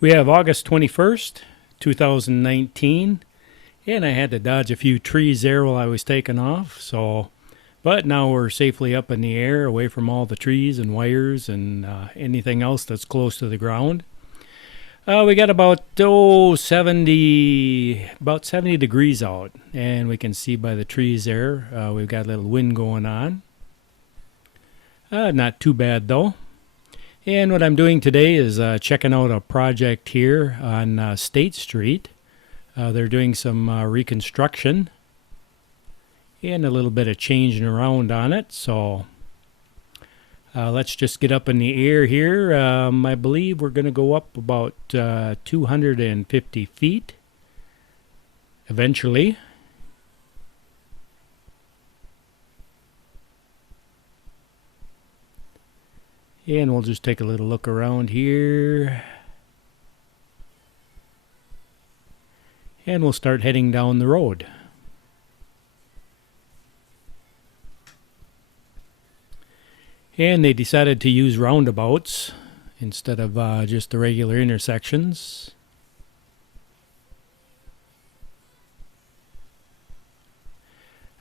We have August 21st, 2019, and I had to dodge a few trees there while I was taking off. But now we're safely up in the air, away from all the trees and wires and anything else that's close to the ground. We got about 70 degrees out, and we can see by the trees there. We've got a little wind going on. Not too bad though. And what I'm doing today is checking out a project here on State Street. They're doing some reconstruction and a little bit of changing around on it. So let's just get up in the air here. I believe we're going to go up about 250 feet eventually. And we'll just take a little look around here. And we'll start heading down the road. And they decided to use roundabouts instead of just the regular intersections.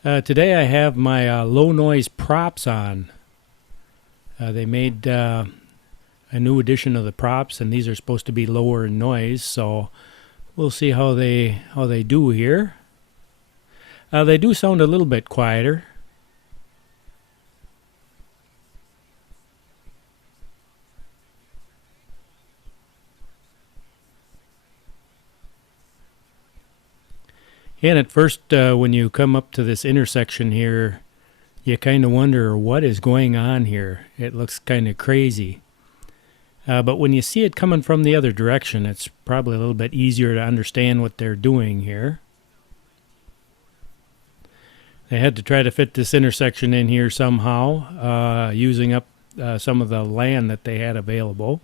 Today I have my low noise props on. They made a new edition of the props, and these are supposed to be lower in noise, so we'll see how they do here. They do sound a little bit quieter. And at first, when you come up to this intersection here, you kind of wonder what is going on here. It looks kind of crazy. But when you see it coming from the other direction, it's probably a little bit easier to understand what they're doing here. They had to try to fit this intersection in here somehow, using up some of the land that they had available.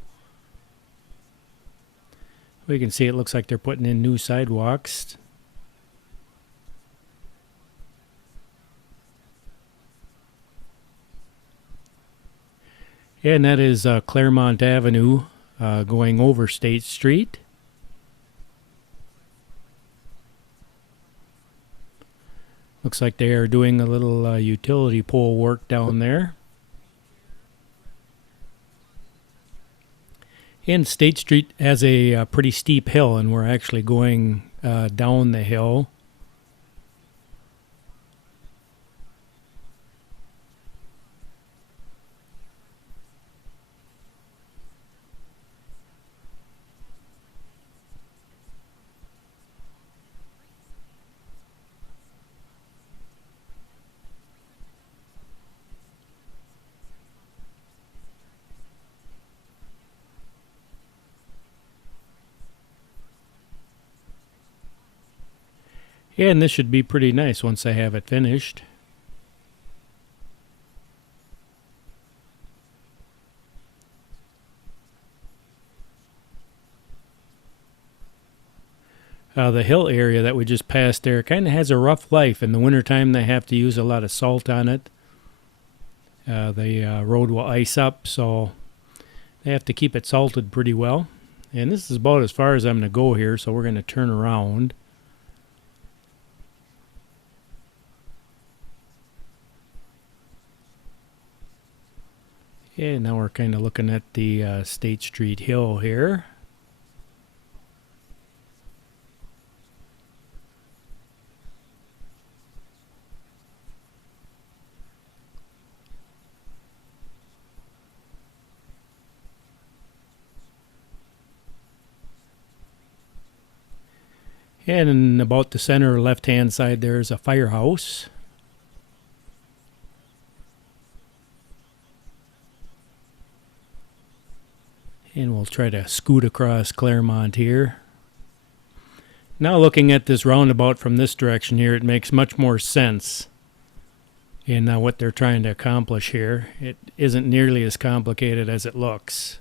We can see it looks like they're putting in new sidewalks. And that is Claremont Avenue going over State Street. Looks like they are doing a little utility pole work down there. And State Street has a pretty steep hill, and we're actually going down the hill. Yeah, and this should be pretty nice once I have it finished. The hill area that we just passed there kind of has a rough life. In the wintertime, they have to use a lot of salt on it. The road will ice up, so they have to keep it salted pretty well. And this is about as far as I'm going to go here, so we're going to turn around. Yeah, now we're kind of looking at the State Street Hill here. And in about the center left-hand side, there's a firehouse. And we'll try to scoot across Claremont here. Now looking at this roundabout from this direction here, it makes much more sense in what they're trying to accomplish here. It isn't nearly as complicated as it looks.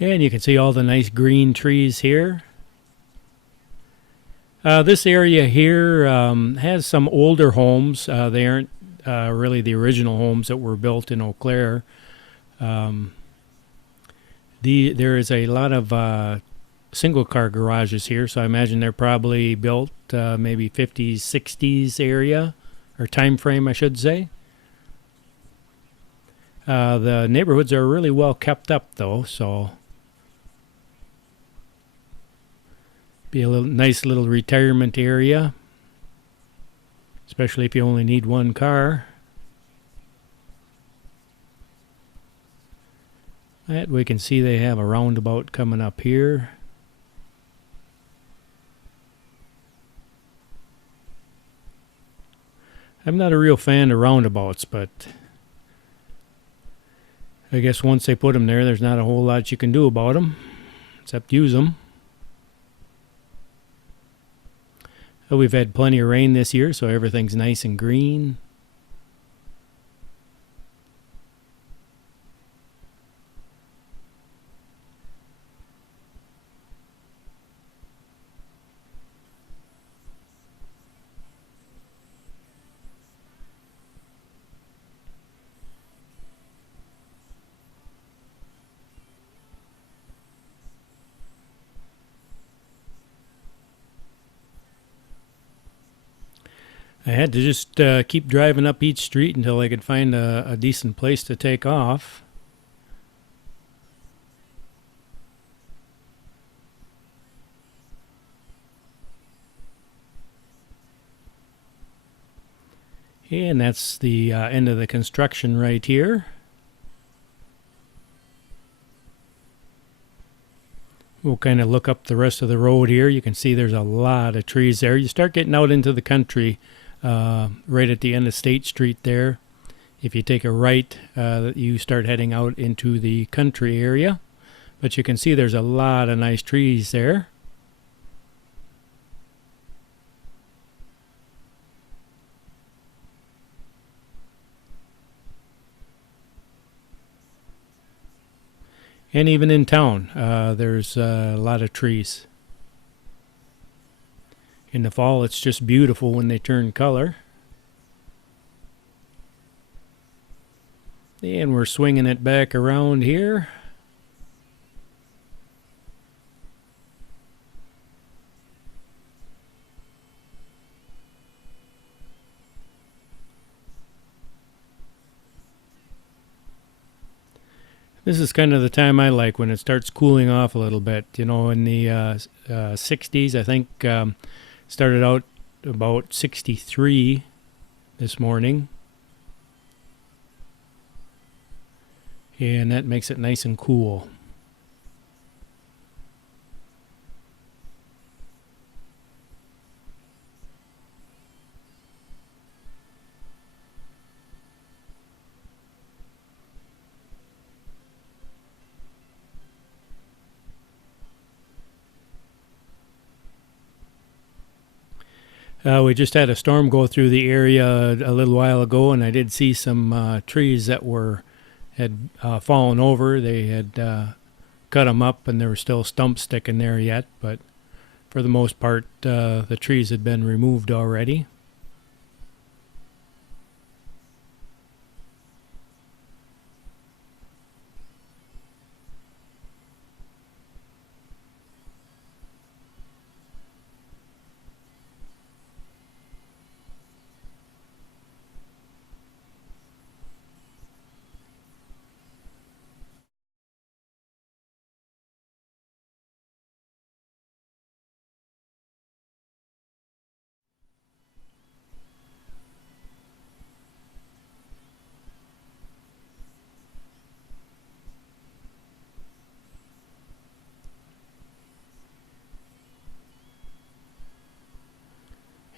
And you can see all the nice green trees here. This area here has some older homes. They aren't really the original homes that were built in Eau Claire. Um, there is a lot of single car garages here, so I imagine they're probably built maybe 50s, 60s area, or time frame, I should say. The neighborhoods are really well kept up, though, so be a nice little retirement area, especially if you only need one car. We can see they have a roundabout coming up here. I'm not a real fan of roundabouts, but I guess once they put them there, there's not a whole lot you can do about them, except use them. We've had plenty of rain this year, so everything's nice and green. I had to just keep driving up each street until I could find a decent place to take off. And that's the end of the construction right here. We'll kind of look up the rest of the road here. You can see there's a lot of trees there. You start getting out into the country right at the end of State Street there. If you take a right, you start heading out into the country area. But you can see there's a lot of nice trees there. And even in town, there's a lot of trees. In the fall, it's just beautiful when they turn color. And we're swinging it back around here. This is kind of the time I like, when it starts cooling off a little bit. You know, in the 60s, I think, started out about 63 this morning. And that makes it nice and cool. We just had a storm go through the area a little while ago, and I did see some trees that had fallen over. They had cut them up, and there were still stumps sticking there yet, but for the most part, the trees had been removed already.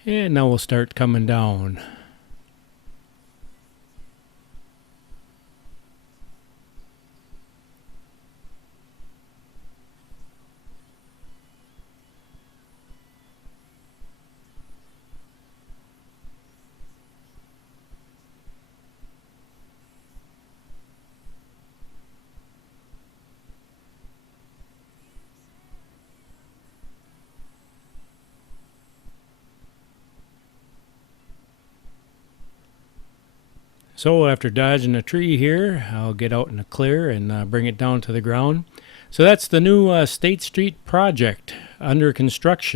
And now we'll start coming down. So after dodging a tree here, I'll get out in the clear and bring it down to the ground. So that's the new State Street project under construction.